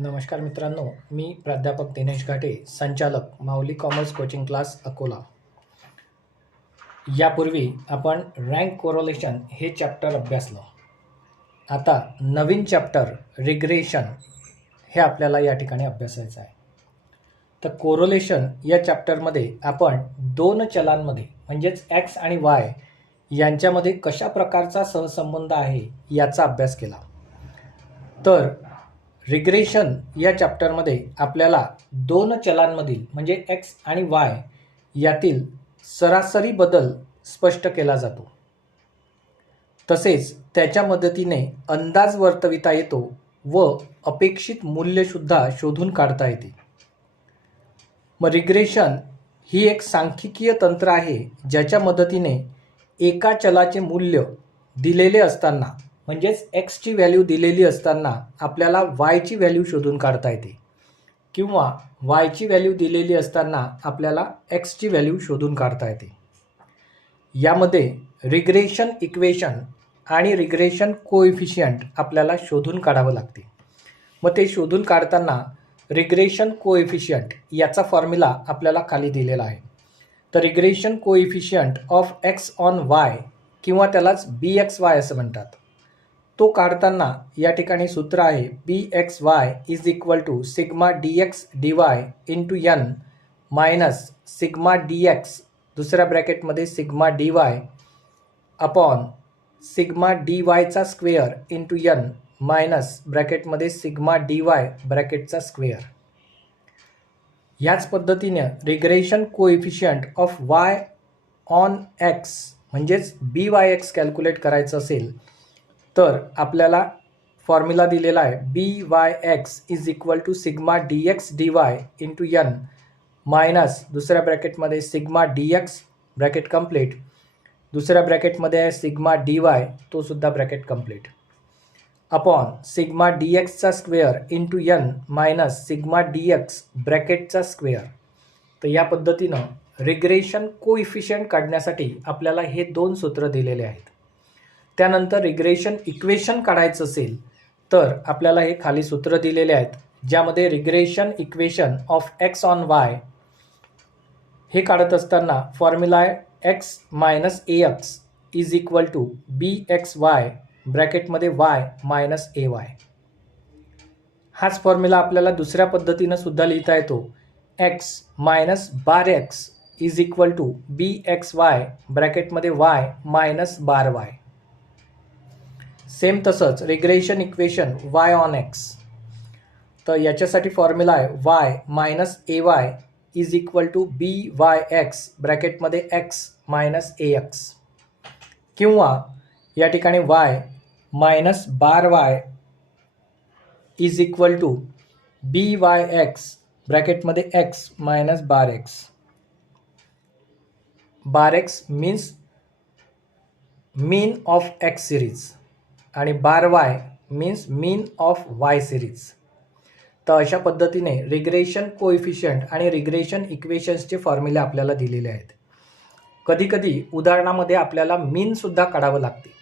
नमस्कार मित्रांनो, मी प्राध्यापक दिनेश घाटे, संचालक माऊली कॉमर्स कोचिंग क्लास अकोला. यापूर्वी आपण रँक कोरोलेशन हे चॅप्टर अभ्यासलं. आता नवीन चॅप्टर रिग्रेशन हे आपल्याला या ठिकाणी अभ्यासायचं आहे. तर कोरोलेशन या चॅप्टरमध्ये आपण दोन चलांमध्ये म्हणजेच एक्स आणि वाय यांच्यामध्ये कशा प्रकारचा सहसंबंध आहे याचा अभ्यास केला. तर रिग्रेशन या चॅप्टरमध्ये आपल्याला दोन चलांमधील म्हणजे एक्स आणि वाय यातील सरासरी बदल स्पष्ट केला जातो. तसेच त्याच्या मदतीने अंदाज वर्तविता येतो व अपेक्षित मूल्यसुद्धा शोधून काढता येते. मग रिग्रेशन ही एक सांख्यिकीय तंत्र आहे ज्याच्या मदतीने एका चलाचे मूल्य दिलेले असताना म्हणजेच एक्सची व्हॅल्यू दिलेली असताना आपल्याला वायची व्हॅल्यू शोधून काढता येते किंवा वायची व्हॅल्यू दिलेली असताना आपल्याला एक्सची व्हॅल्यू शोधून काढता येते. यामध्ये रिग्रेशन इक्वेशन आणि रिग्रेशन कोएफिशियंट आपल्याला शोधून काढावं लागते. मग ते शोधून काढताना रिग्रेशन कोएफिशियंट याचा फॉर्म्युला आपल्याला खाली दिलेला आहे. तर regression coefficient of X on Y किंवा त्यालाच BXY असं म्हणतात. तो काढताना या ठिकाणी सूत्र आहे BXY is equal to sigma DX DY into N minus sigma DX दुसऱ्या ब्रॅकेटमध्ये सिग्मा DY अपॉन सिग्मा DYचा स्क्वेअर इंटू N मायनस ब्रॅकेटमध्ये सिग्मा DY ब्रॅकेटचा स्क्वेअर. ह्याच पद्धतीने regression coefficient of Y on X म्हणजेच BYX कॅल्क्युलेट करायचं असेल तर आपल्याला फॉर्म्युला दिलेला आहे BYX is equal to sigma DX DY into N minus दुसऱ्या ब्रॅकेटमध्ये सिग्मा DX ब्रॅकेट कंप्लीट दुसऱ्या ब्रॅकेटमध्ये आहे सिग्मा DY तो सुद्धा ब्रॅकेट कंप्लीट अपॉन सिग्मा DXचा square into N minus sigma DX ब्रॅकेटचा स्क्वेअर. तर या पद्धतीनं रिग्रेशन कोइफिशियंट काढण्यासाठी आपल्याला हे दोन सूत्र दिलेले आहेत. त्यानंतर रिग्रेशन इक्वेशन काढायचं असेल तर आपल्याला हे खाली सूत्र दिलेले आहेत ज्यामध्ये regression equation of X on Y हे काढत असताना फॉर्म्युला आहे X minus AX is equal to BXY ब्रॅकेटमध्ये वाय मायनस AY. हाच फॉर्म्युला आपल्याला दुसऱ्या पद्धतीनं सुद्धा लिहिता येतो X minus bar X is equal to BXY ब्रॅकेटमध्ये Y minus bar Y. Same तसंच regression equation Y on X तर याच्यासाठी फॉर्म्युला आहे Y minus AY is equal to BYX ब्रॅकेटमध्ये एक्स मायनस AX किंवा या ठिकाणी Y minus bar Y is equal to BYX ब्रॅकेटमध्ये X minus bar X. Bar X means mean of X series आणि bar Y means mean of Y series. तर अशा पद्धतीने regression coefficient आणि regression इक्वेशन्सचे फॉर्म्युले आपल्याला दिलेले आहेत. कधीकधी उदाहरणामध्ये आपल्याला मीनसुद्धा काढावं लागते.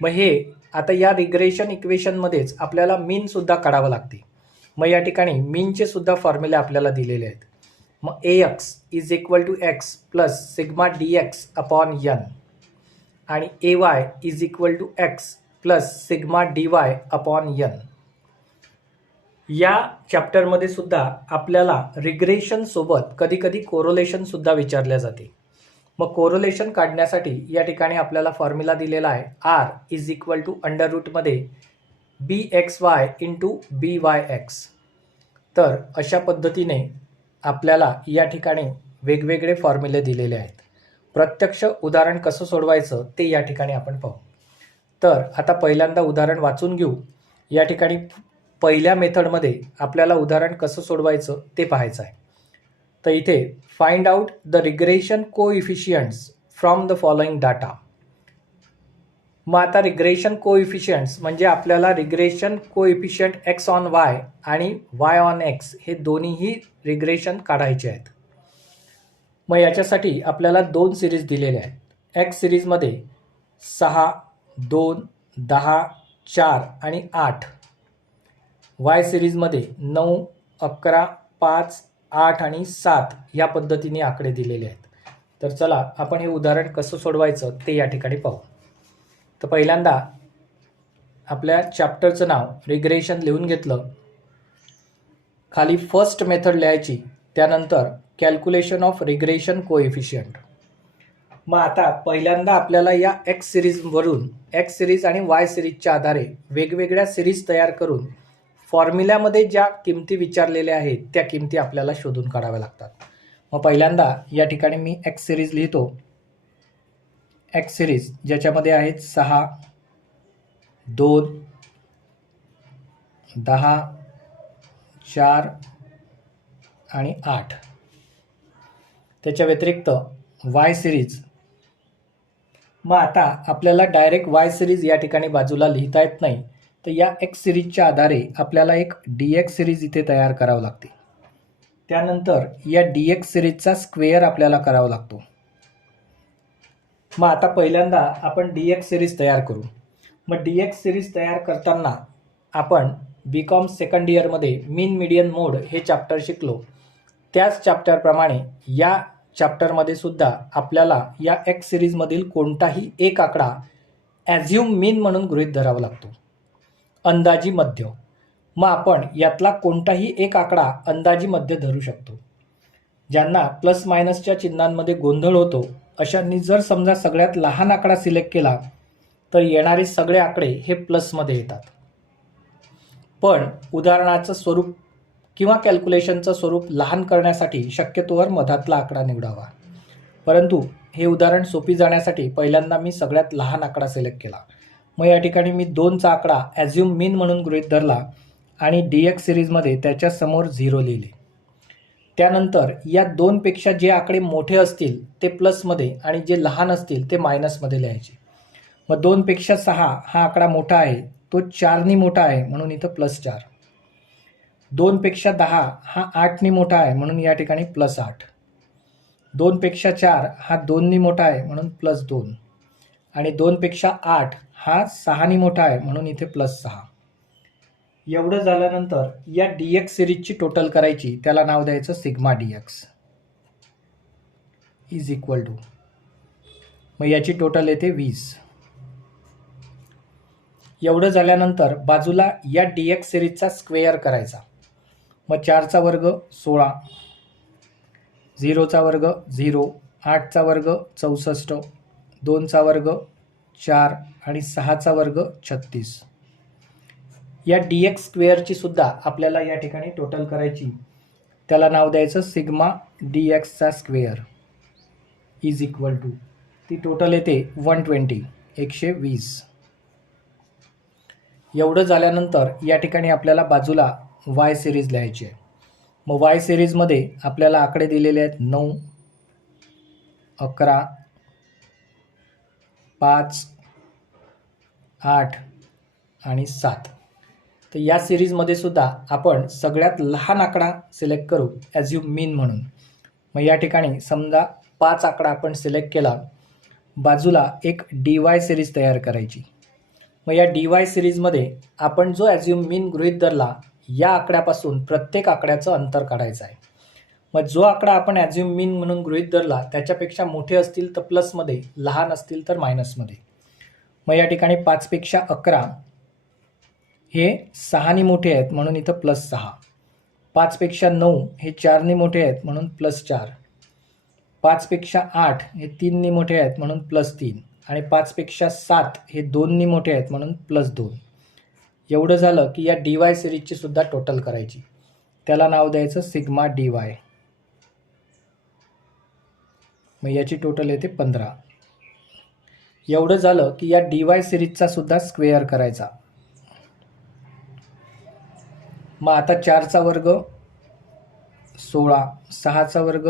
मग हे आता या रिग्रेशन इक्वेशनमध्येच आपल्याला मीनसुद्धा काढावं लागते. मग या ठिकाणी मीनचे सुद्धा फॉर्म्युले आपल्याला दिलेले आहेत. मग AX is equal to x plus sigma DX upon N आणि AY is equal to x plus sigma DY upon N. या चॅप्टरमध्ये सुद्धा आपल्याला रिग्रेशनसोबत कधीकधी कोरोलेशनसुद्धा विचारल्या जाते. मग कोरोलेशन काढण्यासाठी या ठिकाणी आपल्याला फॉर्म्युला दिलेला आहे R is equal to under रूटमध्ये BXY इंटू BYX. तर अशा पद्धतीने आपल्याला या ठिकाणी वेगवेगळे फॉर्म्युले दिलेले आहेत. प्रत्यक्ष उदाहरण कसं सोडवायचं ते या ठिकाणी आपण पाहू. तर आता पहिल्यांदा उदाहरण वाचून घेऊ. या ठिकाणी पहिल्या मेथडमध्ये आपल्याला उदाहरण कसं सोडवायचं ते पाहायचं आहे. तर इथे find out the regression कोइफिशियंट्स from the following data. मग आता रिग्रेशन कोइफिशियंट्स म्हणजे आपल्याला regression coefficient X on Y आणि वाय ऑन एक्स हे दोन्हीही रिग्रेशन काढायचे आहेत. मग याच्यासाठी आपल्याला दोन सिरीज दिलेल्या आहेत. एक्स सिरीजमध्ये 6, 2, 10, 4 आणि 8 वाय सिरीजमध्ये 9, 11, 5, 8 आणि 7 या पद्धतीने आकडे दिलेले आहेत. तर चला आपण हे उदाहरण कसं सोडवायचं ते या ठिकाणी पाहू. तर पहिल्यांदा आपल्या चॅप्टरचं नाव रिग्रेशन लिहून घेतलं. खाली फर्स्ट मेथड लिहायची, त्यानंतर कॅल्क्युलेशन ऑफ रिग्रेशन कोएफिशियंट. मग आता पहिल्यांदा आपल्याला या एक्स सिरीजवरून एक्स सिरीज आणि वाय सिरीजच्या आधारे वेगवेगळ्या सिरीज तयार करून फॉर्म्युल्यामध्ये ज्या किमती विचारलेल्या आहेत त्या किमती आपल्याला शोधून काढाव्या लागतात. मग पहिल्यांदा या ठिकाणी मी एक्स सिरीज लिहितो. एक्स सिरीज ज्याच्यामध्ये आहेत 6, 2, 10, 4 आणि 8. त्याच्या व्यतिरिक्त वाय सिरीज. मग आता आपल्याला डायरेक्ट वाय सिरीज या ठिकाणी बाजूला लिहिता येत नाही, तर या एक्स सिरीजच्या आधारे आपल्याला एक डी एक्स सिरीज इथे तयार करावं लागते. त्यानंतर या डी एक्स सिरीजचा स्क्वेअर आपल्याला करावा लागतो. मग आता पहिल्यांदा आपण डी एक्स सिरीज तयार करू. मग डी एक्स सिरीज तयार करताना आपण BCom सेकंड इयरमध्ये मीन मीडियन मोड हे चॅप्टर शिकलो. त्याच चॅप्टरप्रमाणे या चॅप्टरमध्ये सुद्धा आपल्याला या एक्स सिरीजमधील कोणताही एक आकडा ॲझ्युम मीन म्हणून गृहीत धरावा लागतो, अंदाजी मध्य. मग आपण यातला कोणताही एक आकडा अंदाजी मध्य धरू शकतो. ज्यांना प्लस मायनसच्या चिन्हांमध्ये गोंधळ होतो अशांनी जर समजा सगळ्यात लहान आकडा सिलेक्ट केला तर येणारे सगळे आकडे हे प्लसमध्ये येतात. पण उदाहरणाचं स्वरूप किंवा कॅल्क्युलेशनचं स्वरूप लहान करण्यासाठी शक्यतोवर मधातला आकडा निवडावा. परंतु हे उदाहरण सोपी जाण्यासाठी पहिल्यांदा मी सगळ्यात लहान आकडा सिलेक्ट केला. मग या ठिकाणी मी 2चा आकडा ॲझ्युम मीन म्हणून गृहीत धरला आणि डी एक्स सिरीजमध्ये त्याच्यासमोर 0 लिहिले. त्यानंतर या 2पेक्षा जे आकडे मोठे असतील ते प्लसमध्ये आणि जे लहान असतील ते मायनसमध्ये लिहायचे. मग 2पेक्षा 6 हा आकडा मोठा आहे, तो 4नी मोठा आहे म्हणून इथं +4. 2पेक्षा 10 हा 8नी मोठा आहे म्हणून या ठिकाणी +8. 2पेक्षा 4 हा 2नी मोठा आहे म्हणून +2. आणि 2पेक्षा 8 हा 6नी मोठा आहे म्हणून इथे +6. एवढं झाल्यानंतर या डी एक्स सिरीजची टोटल करायची, त्याला नाव द्यायचं sigma D x is equal to. मग याची टोटल येते 20. एवढं झाल्यानंतर बाजूला या डी एक्स सिरीजचा स्क्वेअर करायचा. मग 4चा वर्ग 16, 0चा वर्ग 0, 8चा वर्ग 64, 2चा वर्ग 4 आणि 6चा वर्ग 36. या डी एक्स स्क्वेअरची सुद्धा आपल्याला या ठिकाणी टोटल करायची, त्याला नाव द्यायचं सिग्मा डी एक्सचा स्क्वेअर इज इक्वल टू. ती टोटल येते 120, 120. एवढं झाल्यानंतर या ठिकाणी आपल्याला बाजूला वाय सिरीज लिहायची आहे. मग वाय सिरीजमध्ये आपल्याला आकडे दिलेले आहेत 9, 11, 5, 8 आणि 7. तर या सिरीजमध्ये सुद्धा आपण सगळ्यात लहान आकडा सिलेक्ट करू ॲझ्युम मीन म्हणून. मग या ठिकाणी समजा 5 आकडा आपण सिलेक्ट केला. बाजूला एक डी वाय सिरीज तयार करायची. मग या डी वाय सिरीजमध्ये आपण जो ॲझ्युम मीन गृहीत धरला या आकड्यापासून प्रत्येक आकड्याचं अंतर काढायचं आहे. मग जो आकडा आपण ॲझ्युम मीन म्हणून गृहीत धरला त्याच्यापेक्षा मोठे असतील तर प्लसमध्ये, लहान असतील तर मायनसमध्ये. मग या ठिकाणी 5पेक्षा 11 हे 6नी मोठे आहेत म्हणून इथं +6. 5पेक्षा 9 हे 4नी मोठे आहेत म्हणून +4. 5पेक्षा 8 हे 3नी मोठे आहेत म्हणून +3. आणि 5पेक्षा 7 हे 2नी मोठे आहेत म्हणून +2. एवढं झालं की या डी वाय सिरीजची सुद्धा टोटल करायची, त्याला नाव द्यायचं सिग्मा डी वाय. मग याची टोटल येते 15. एवढं झालं की या डी वाय सिरीजचा सुद्धा स्क्वेअर करायचा. मग आता 4चा वर्ग 16, 6चा वर्ग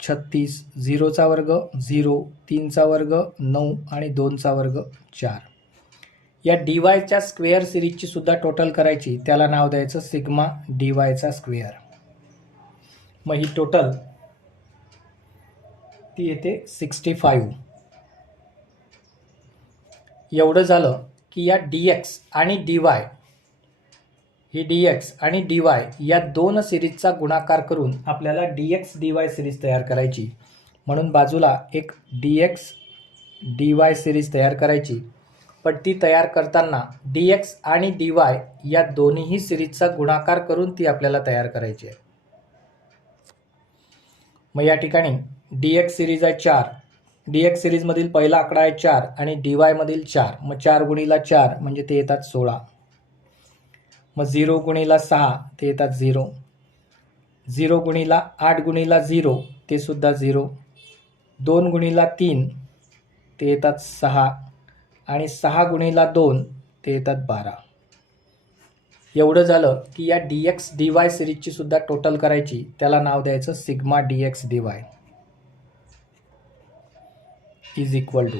36, 0चा वर्ग 0, 3चा वर्ग 9 आणि 2चा वर्ग 4. या डी वायच्या स्क्वेअर सिरीजची सुद्धा टोटल करायची, त्याला नाव द्यायचं सिग्मा डी वायचा स्क्वेअर. मग ही टोटल ती येते 65. एवढं झालं की या डी एक्स आणि डी वाय ही डी एक्स आणि डी वाय या दोन सिरीजचा गुणाकार करून आपल्याला D X D Y series तयार करायची. म्हणून बाजूला एक D X D Y series तयार करायची. पण ती तयार करताना डी एक्स आणि डी वाय या दोन्हीही सिरीजचा गुणाकार करून ती आपल्याला तयार करायची आहे. मग या ठिकाणी डी एक्स सिरीज आहे 4. डी एक्स सिरीजमधील पहिला आकडा आहे 4 आणि डी वायमधील 4. मग 4 गुणिला 4 म्हणजे ते येतात 16. मग 0 गुणिला 6 ते येतात 0. 0 गुणिला 8 गुणिला 0 ते सुद्धा 0. 2 गुणिला 3 ते येतात 6 आणि 6 गुणिला 2 ते येतात 12. एवढं झालं की या डी एक्स डी वाय सिरीजची सुद्धा टोटल करायची. त्याला नाव द्यायचं sigma D X D Y is equal to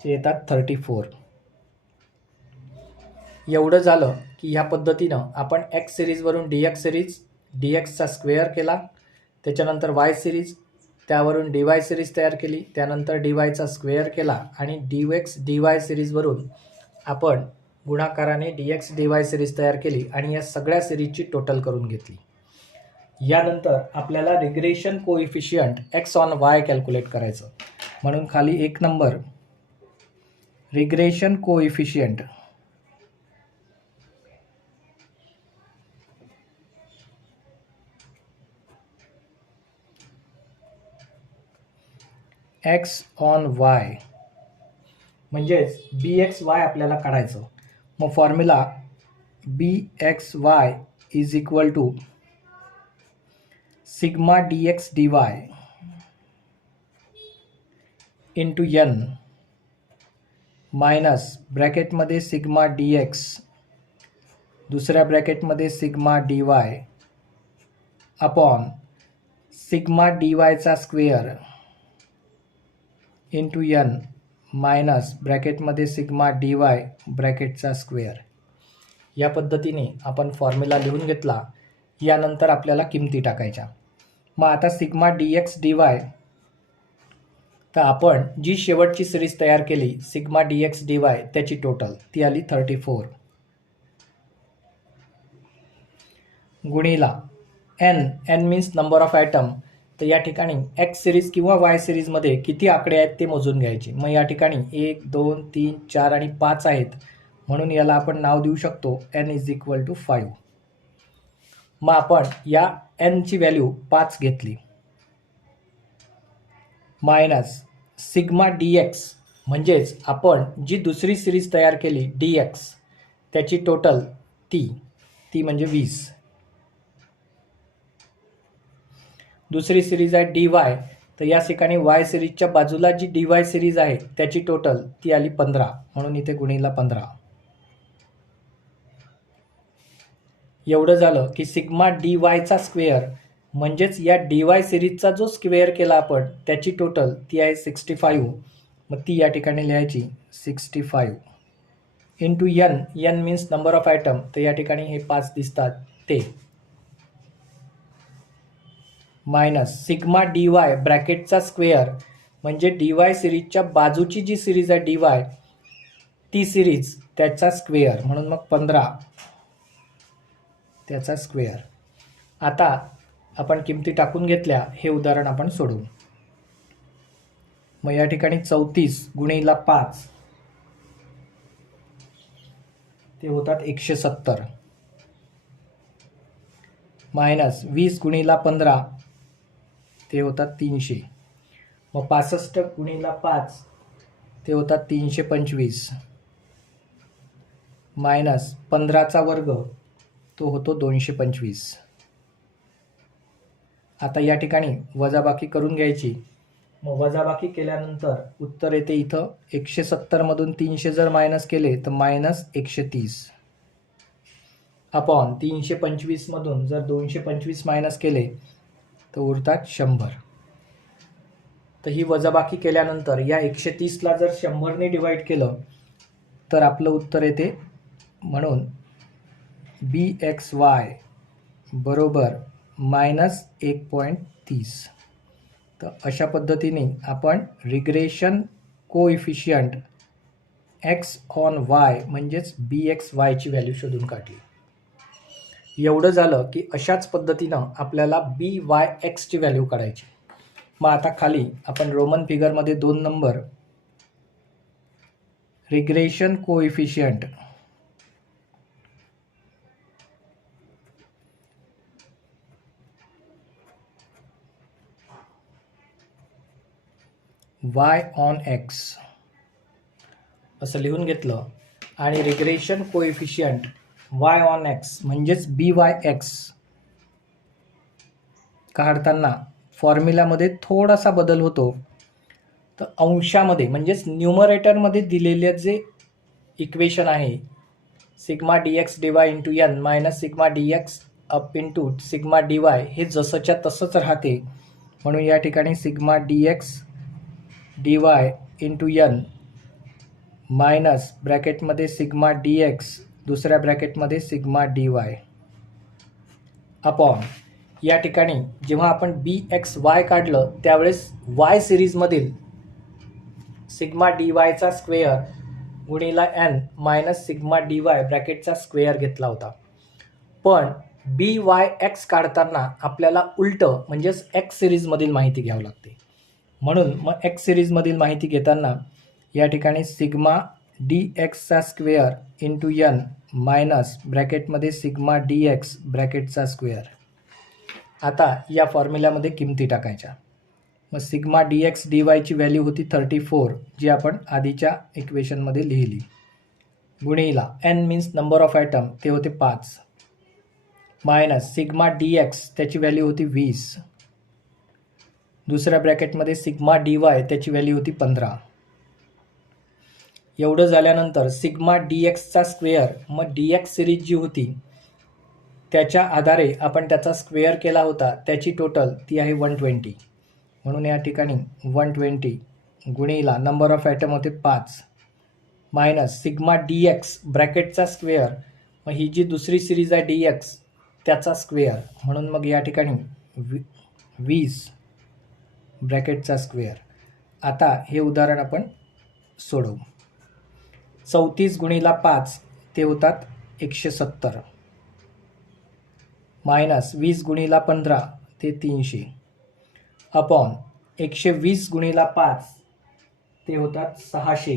ते येतात 34. एवढं झालं की ह्या पद्धतीनं आपण एक्स सिरीजवरून डी एक्स सिरीज डी एक्सचा स्क्वेअर केला. त्याच्यानंतर वाय सिरीज त्यावरून डी वाय सिरीज तयार केली. त्यानंतर डी वायचा स्क्वेअर केला आणि डी एक्स डी वाय सिरीजवरून आपण गुणाकाराने D X D Y series तयार केली आणि या सगळ्या सिरीजची टोटल करून घेतली. यानंतर आपल्याला regression coefficient X on Y calculate करायचं. म्हणून खाली 1 number regression coefficient X on Y म्हणजेच बी एक्स वाय आपल्याला काढायचं. मग formula B X Y is equal to sigma D X D Y into N minus ब्रॅकेटमध्ये सिग्मा डी एक्स दुसऱ्या ब्रॅकेटमध्ये sigma D Y upon sigma D वायचा square into N minus ब्रॅकेटमध्ये sigma D Y ब्रॅकेटचा square. या पद्धतीने आपण formula लिहून घेतला. यानंतर आपल्याला किमती टाकायच्या. मग आता sigma D X D Y तर आपण जी शेवटची सिरीज तयार केली sigma D X D Y त्याची टोटल ती आली 34 गुणिला N. N means number of item. तर या ठिकाणी एक्स सिरीज किंवा वाय सिरीजमध्ये किती आकडे आहेत ते मोजून घ्यायचे. मग या ठिकाणी 1 2 3 4 आणि 5 आहेत. म्हणून याला आपण नाव देऊ शकतो एन इज इक्वल टू 5. मग आपण या एनची व्हॅल्यू 5 घेतली मायनस सिग्मा डी एक्स म्हणजेच आपण जी दुसरी सिरीज तयार केली डी एक्स त्याची टोटल ती म्हणजे 20. दुसरी सिरीज आहे डी वाय तर या ठिकाणी वाय सिरीजच्या बाजूला जी डी वाय सिरीज आहे त्याची टोटल ती आली 15. म्हणून इथे गुणिला 15. एवढं झालं की सिग्मा डी वायचा स्क्वेअर म्हणजेच या डी वाय सिरीजचा जो स्क्वेअर केला आपण त्याची टोटल ती आहे 65. मग ती या ठिकाणी लिहायची 65 into N. N means number of item. तर या ठिकाणी हे 5 दिसतात ते मायनस सिग्मा डी वाय ब्रॅकेटचा स्क्वेअर म्हणजे डी वाय सिरीजच्या बाजूची जी सिरीज आहे डी वाय ती सिरीज त्याचा स्क्वेअर. म्हणून मग 15 त्याचा स्क्वेअर. आता आपण किमती टाकून घेतल्या. हे उदाहरण आपण सोडवू. मग या ठिकाणी 34 गुणिला 5 ते होतात 170 मायनस 20 गुणिला 15 ते होतात 300. मग 65 गुणिला 5 ते होतात 325 मायनस 15चा वर्ग तो होतो 225. आता या ठिकाणी वजाबाकी करून घ्यायची. मग वजाबाकी केल्यानंतर उत्तर येते इथं 170 मधून 300 जर मायनस केले तर मायनस 130 अपॉन 325 मधून जर 225 मायनस केले तर उरतात 100. तर ही वजाबाकी केल्यानंतर या 130ला जर 100ने डिवाइड केलं तर आपलं उत्तर येते. म्हणून बी एक्स वाय बरोबर मायनस 1.30. तर अशा पद्धतीने आपण regression coefficient X on Y म्हणजेच बी एक्स वायची व्हॅल्यू शोधून काढली. एवढं झालं की अशाच पद्धतीनं आपल्याला बी वाय एक्सची व्हॅल्यू काढायची. मग आता खाली आपण रोमन फिगरमध्ये 2 number regression coefficient y on x असं लिहून घेतलं आणि regression coefficient y on x म्हणजेच BYX काढताना फॉर्म्युलामध्ये थोडासा बदल होतो. तर अंशामध्ये म्हणजेच न्यूमरेटरमध्ये दिलेले जे इक्वेशन आहे sigma dx dy into n minus sigma dx up into sigma dy हे जसंच्या तसंच राहते. म्हणून या ठिकाणी sigma dx dy into n minus ब्रॅकेटमध्ये सिग्मा dx दुसऱ्या ब्रॅकेटमध्ये सिग्मा dy अपॉन या ठिकाणी जेव्हा आपण BXY काढलं त्यावेळेस y सिरीजमधील सिग्मा dyचा स्क्वेअर गुणिला n मायनस सिग्मा dy ब्रॅकेटचा स्क्वेअर घेतला होता. पण BYX काढताना आपल्याला उलटं म्हणजेच x सिरीजमधील माहिती घ्यावी लागते. म्हणून मग x सिरीजमधील माहिती घेताना या ठिकाणी सिग्मा dxचा स्क्वेअर इंटू n मायनस ब्रॅकेटमध्ये सिग्मा dx ब्रॅकेटचा स्क्वेअर. आता या फॉर्म्युल्यामध्ये किमती टाकायच्या. मग सिग्मा dx dy ची व्हॅल्यू होती 34 जी आपण आधीच्या इक्वेशनमध्ये लिहिली गुणिला n means number of item ते होते 5 मायनस सिग्मा dx त्याची व्हॅल्यू होती 20 दुसऱ्या ब्रॅकेटमध्ये सिग्मा dy त्याची व्हॅल्यू होती 15. एवढं झाल्यानंतर सिग्मा dxचा स्क्वेअर मग dx सिरीज जी होती त्याच्या आधारे आपण त्याचा स्क्वेअर केला होता त्याची टोटल ती आहे 120. म्हणून या ठिकाणी 120 गुणिला नंबर ऑफ ॲटम होते 5 मायनस सिग्मा dx ब्रॅकेटचा स्क्वेअर मग ही जी दुसरी सिरीज आहे dx त्याचा स्क्वेअर म्हणून मग या ठिकाणी 20 ब्रॅकेटचा स्क्वेअर. आता हे उदाहरण आपण सोडवू. 34 गुणिला 5 ते होतात 170 मायनस 20 गुणिला 15 ते 300 अपॉन 120 गुणिला 5 ते होतात 600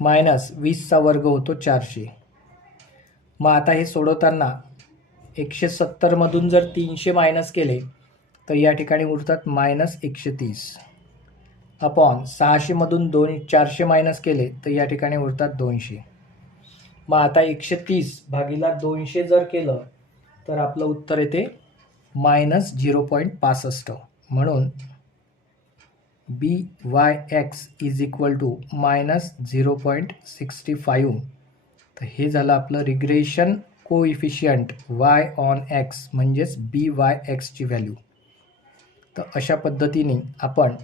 मायनस 20चा वर्ग होतो 400. मग आता हे सोडवताना 170 मधून जर 300 मायनस केले तर या ठिकाणी उरतात मायनस 130 अपॉन 600 मधून 400 मायनस केले तर या ठिकाणी उरतात 200. मग आता 130 भागिला 200 जर केलं तर आपलं उत्तर येते मायनस 0.65. म्हणून BYX is equal to minus 0.65. तर हे झालं आपलं regression coefficient y on x म्हणजेच BYX ची व्हॅल्यू. तर अशा पद्धतीने आपण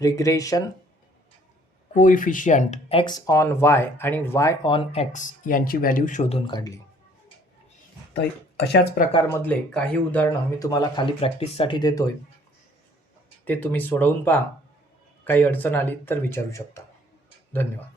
regression coefficient x on y आणि y ऑन x यांची व्हॅल्यू शोधून काढली. तर अशाच प्रकारमधले काही उदाहरणं मी तुम्हाला खाली प्रॅक्टिससाठी देतोय. ते तुम्ही सोडवून पहा. काही अडचण आली तर विचारू शकता. धन्यवाद.